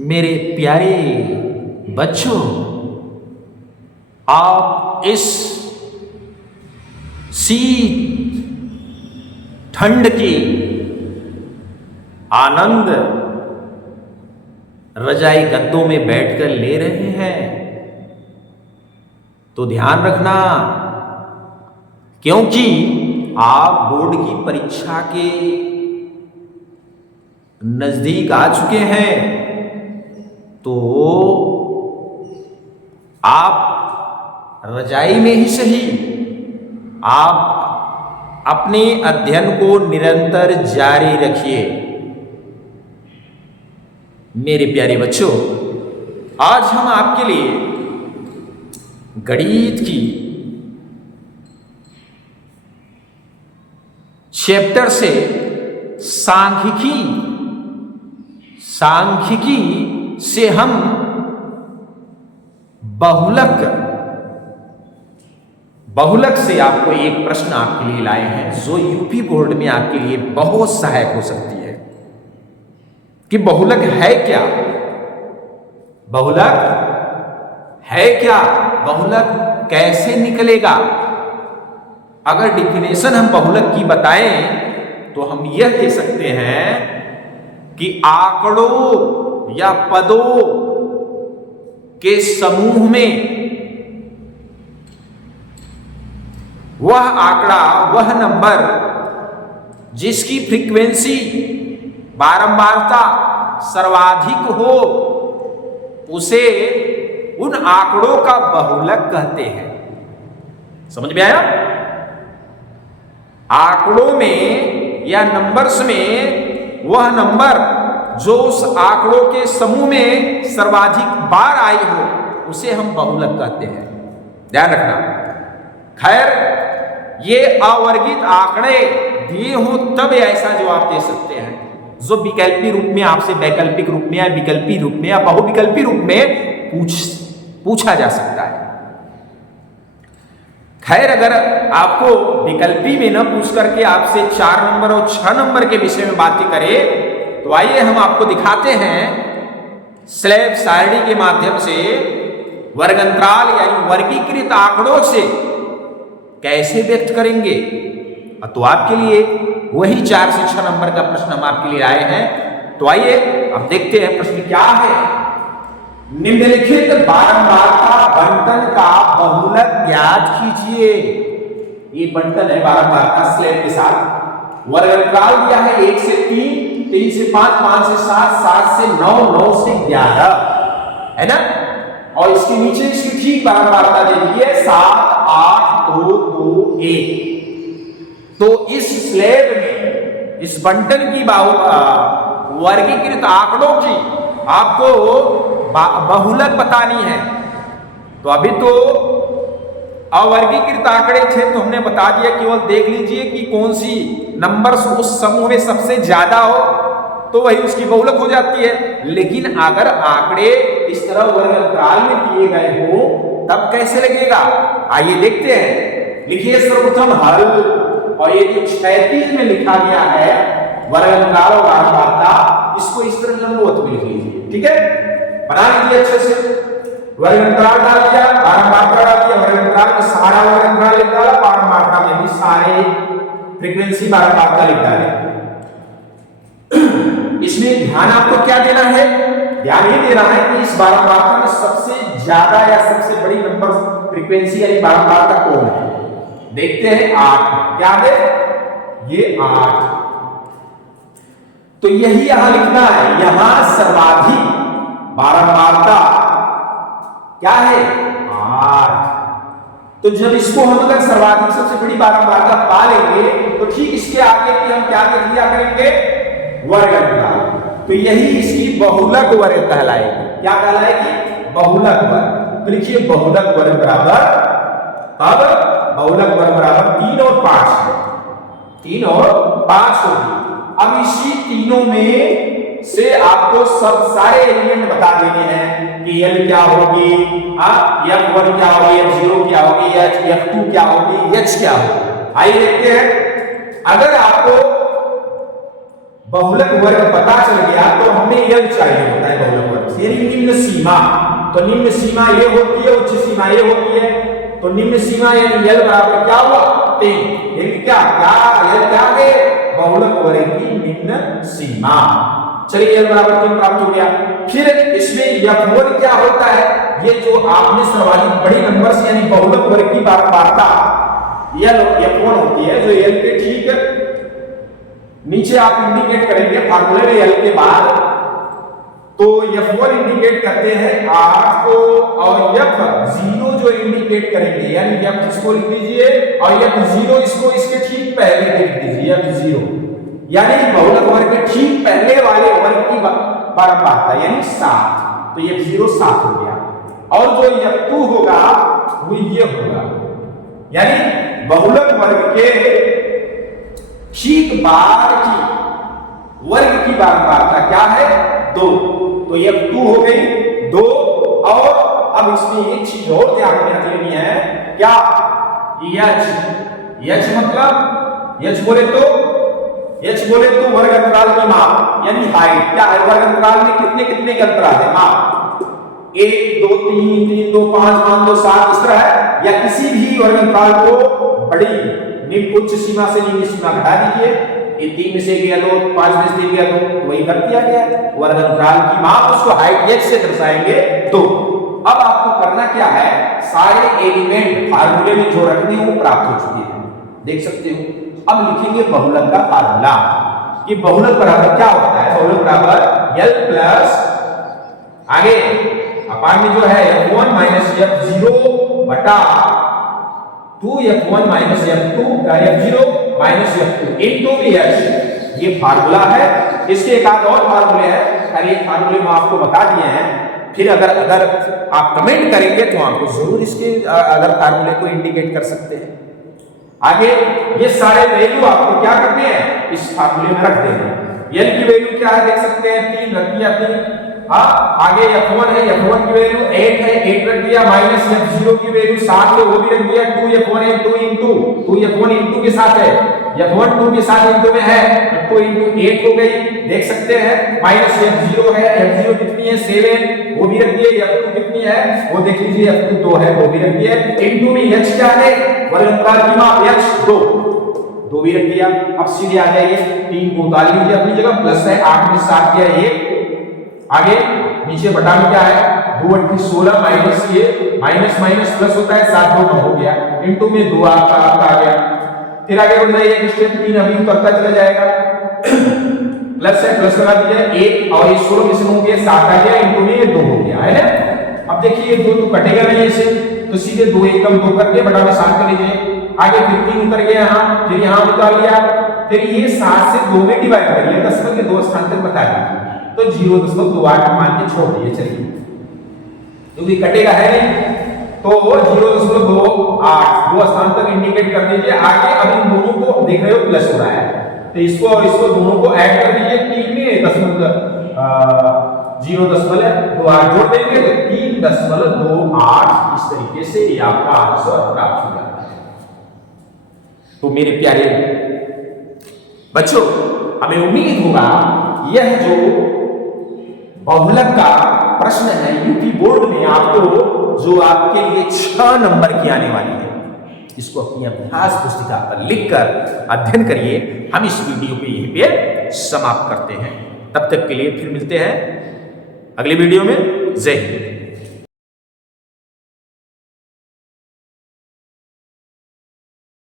मेरे प्यारे बच्चों, आप इस शीत ठंड की आनंद रजाई गद्दों में बैठकर ले रहे हैं, तो ध्यान रखना, क्योंकि आप बोर्ड की परीक्षा के नजदीक आ चुके हैं। तो आप रजाई में ही सही, आप अपने अध्ययन को निरंतर जारी रखिए। मेरे प्यारे बच्चों, आज हम आपके लिए गणित की चैप्टर से सांख्यिकी से हम बहुलक से आपको एक प्रश्न आपके लिए लाए हैं, जो यूपी बोर्ड में आपके लिए बहुत सहायक हो सकती है कि बहुलक है क्या। बहुलक है क्या, बहुलक कैसे निकलेगा। अगर डिफिनेशन हम बहुलक की बताएं तो हम यह कह सकते हैं कि आंकड़ों या पदों के समूह में वह आंकड़ा, वह नंबर जिसकी फ्रीक्वेंसी, बारंबारता सर्वाधिक हो, उसे उन आंकड़ों का बहुलक कहते हैं। समझ में आया? आंकड़ों में या नंबर्स में वह नंबर जो उस आंकड़ों के समूह में सर्वाधिक बार आई हो, उसे हम बहुलक कहते हैं। ध्यान रखना। खैर, ये अवर्गित आंकड़े दिए हो तब ऐसा जवाब दे सकते हैं, जो विकल्पी रूप में आपसे वैकल्पिक रूप में या विकल्पी रूप में या बहुविकल्पी रूप में पूछा जा सकता है। खैर, अगर आपको विकल्पी में न पूछ करके आपसे 4 नंबर और 6 नंबर के विषय में बातें करें, तो आइए हम आपको दिखाते हैं स्लैब सारणी के माध्यम से वर्गंतराल यानी वर्गीकृत आंकड़ों से कैसे व्यक्त करेंगे। तो आपके लिए वही 4 से 6 नंबर का प्रश्न हम आपके लिए आए हैं। तो आइए अब देखते हैं प्रश्न क्या है। निम्नलिखित बारंबारता बंटन का बहुलक ज्ञात कीजिए। ये बंटन है बारंबारता स्लैब के साथ। वर्गंतराल दिया है 1 से 3, 3 से 5, 5 से 7, 7 से 9, 9 से 11, है ना। और इसके नीचे इसकी ठीक बारंबारता दे दी है 7, 8, 2, 2, 1। तो इस स्लैब में इस बंटन की वर्गीकृत आंकड़ों की आपको बहुलक बतानी है। तो अभी तो अवर्गीकृत आंकड़े थे, तो हमने बता दिया, केवल देख लीजिए कि कौन सी नंबर्स उस समूह में सबसे ज्यादा हो, तो वही उसकी बहुलक हो जाती है। लेकिन अगर आंकड़े इस तरह वर्गंतराल में दिए गए हो, तब कैसे लगेगा, आइए देखते हैं। लिखिए सर्वप्रथम हल, और ये जो क्षैतिज में लिखा गया है वर्गंतराल और बारंबारता, इसको इस तरह लंबवत में लिख लीजिए। ठीक है, बना लीजिए अच्छे से। वर्गंतराल डाल दिया, बारंबारता डाल दिया। वर्गंतराल में सारा वर्गंतराल लिख डाला, बारंबारता में भी सारे फ्रीक्वेंसी बारंबारता लिख डाले। इसमें ध्यान आपको क्या देना है, ध्यान ये देना है कि इस बारंबारता में सबसे ज्यादा या सबसे बड़ी नंबर फ्रीक्वेंसी यानी बारंबारता कौन है। देखते हैं 8, क्या है ये 8। तो यही यहां लिखना है, यहां सर्वाधिक बारंबारता क्या है 8। तो जब इसको हम अगर सर्वाधिक सबसे बड़ी बारंबारता पा लेंगे, तो ठीक इसके आगे की हम क्या देख लिया करेंगे, वर्गंतराल। तो यही इसकी बहुलक वर्ग कहलाएगी। क्या कहलाएगी, बहुलक वर्ग। तो लिखिए बहुलक वर्ग बराबर, अब बहुलक वर्ग बराबर 3 और 5 है, 3 और 5 होगी। अब इसी तीनों में से आपको सब सारे एलिमेंट बता देने हैं कि L क्या होगी, F1 क्या होगी, F0 क्या होगी, F2 क्या होगी, H क्या होगी। आइए देखते हैं। अगर आपको बहुलक वर्ग पता चल गया तो हमें यह चाहिए होता है बहुलक वर्ग से। सीमा, तो निम्न सीमा ये होती है, उच्च सीमा ये होती है। तो निम्न सीमा यानी L बराबर क्या हुआ 3, क्या L क्या है बहुलक वर्ग की निम्न सीमा। चलिए L बराबर 3 प्राप्त हो गया। फिर इसमें F1 क्या होता है, ये जो आपने सर्वाधिक बड़ी नंबर से यानी बहुलक वर्ग की वार्ता F1 होती है, जो L के ठीक नीचे आप इंडिकेट करेंगे फार्मूले में L के बाद, तो F1 इंडिकेट करते हैं 8 को, और F0 जो इंडिकेट करेंगे यानी F इसको लिख दीजिए और F0 इसको इसके ठीक पहले लिख दीजिए F0, यानी बहुलक वर्ग के ठीक पहले वाले वर्ग की वार्ता यानी 7, तो F0 7 हो गया। और जो F2 होगा वो ये होगा, यानी बहुलक वर्ग के ठीक बार की वर्ग की वार्ता क्या है 2, तो F2 हो गई 2। और अब इसमें एक चीज और ध्यान में रख लेनी है, क्या H मतलब H बोले तो वर्ग अंतराल की माप यानी हाइट, क्या है वर्ग अंतराल में कितने कितने के अंतराल है माप, 1 2 3 3 2 5 5 2 7 इस तरह है, या किसी भी वर्ग अंतराल को बड़ी निम्न उच्च सीमा से निम्न सीमा घटा दीजिए, ये 3 में से गया 2, 5 में से गया 2, तो वही कर दिया गया वर्ग अंतराल की माप, उसको हाइट H से दर्शाएंगे। तो अब आपको करना क्या है, सारे एलिमेंट फार्मूले में जो रखने वो प्राप्त हो चुके हैं, देख सकते हो। अब लिखेंगे बहुलक का फार्मूला कि बहुलक बराबर क्या होता है, बहुलक बराबर L प्लस आगे अपान में जो है F1 माइनस F0 बटा 2F1 माइनस F2 का F0 minus F2 into H, ये फार्मूला है। इसके एक आध और फार्मूले हैं, अरे एक फार्मूले में आपको बता दिए हैं, फिर अगर आप कमेंट करेंगे तो आपको जरूर इसके अगर फार्मूले को इंडिकेट कर सकते हैं। आगे ये सारे वैल्यू आपको क्या करने हैं, इस फार्मूले में रख देना है। L की वैल्यू क्या है देख सकते हैं 3 रख दिया 3, आगे F1 है, F1 की वैल्यू 8 है, 8 रख दिया, माइनस F0 की वैल्यू 7 है, वो भी रख दिया, 2F1 है, 2F1 इंटू के साथ है, F1 2 के साथ इंटू में है, 2 इंटू 8 हो गई, देख सकते हैं, माइनस F0 है, F0 कितनी है 7, वो भी रख दिए, F2 कितनी है वो देख लीजिए, F2 2 है, वो भी रख दिया, इंटू में H क्या है वर्ग अंतराल की माप H 2 भी रख दिया। अब सीधे आ जाइए, 3 को उतार लीजिए अपनी जगह, प्लस है 8 में 7 गया 1, आगे नीचे बटा में क्या है 2 8 16 माइनस ये माइनस माइनस प्लस होता है 7 2 9 हो गया, इनटू में 2 आपका आ गया। फिर आगे बढ़ जाइए, स्टेप 3 अभी उतरता चला जाएगा, प्लस है प्लस लगा दीजिए 1 और ये 16 में से हो गया 7 आ गया, इनटू में ये 2 हो गया है ना। अब देखिए 2 तो कटेगा नहीं ऐसे, तो सीधे 2 एकम 2 करके बटा में 7 कर लीजिए, आगे फिर 3 उतर गया यहाँ, फिर यहाँ उतार लिया, फिर ये 7 से 2 में डिवाइड कर लिया, दशमलव के 2 स्थान तक बता दीजिए, तो 0.28 मान के छोड़ दिए। चलिए क्योंकि कटेगा है नहीं, तो 0.28 2 स्थान तक इंडिकेट कर दीजिए। आगे अब इन दोनों को देख रहे हो प्लस हो रहा है, तो इसको और इसको दोनों को ऐड कर दीजिए, 3 में 0.28 जोड़ देंगे तो 3.28, इस तरीके से ये आपका आंसर प्राप्त हो जाता है। तो मेरे प्यारे बच्चों, हमें उम्मीद होगा यह जो बहुलक का प्रश्न है यूपी बोर्ड में आपको जो आपके लिए 6 नंबर की आने वाली है, इसको अपनी अभ्यास पुस्तिका पर लिखकर अध्ययन करिए। हम इस वीडियो को यहीं पे समाप्त करते हैं, तब तक के लिए फिर मिलते हैं अगले वीडियो में। जय हिंद।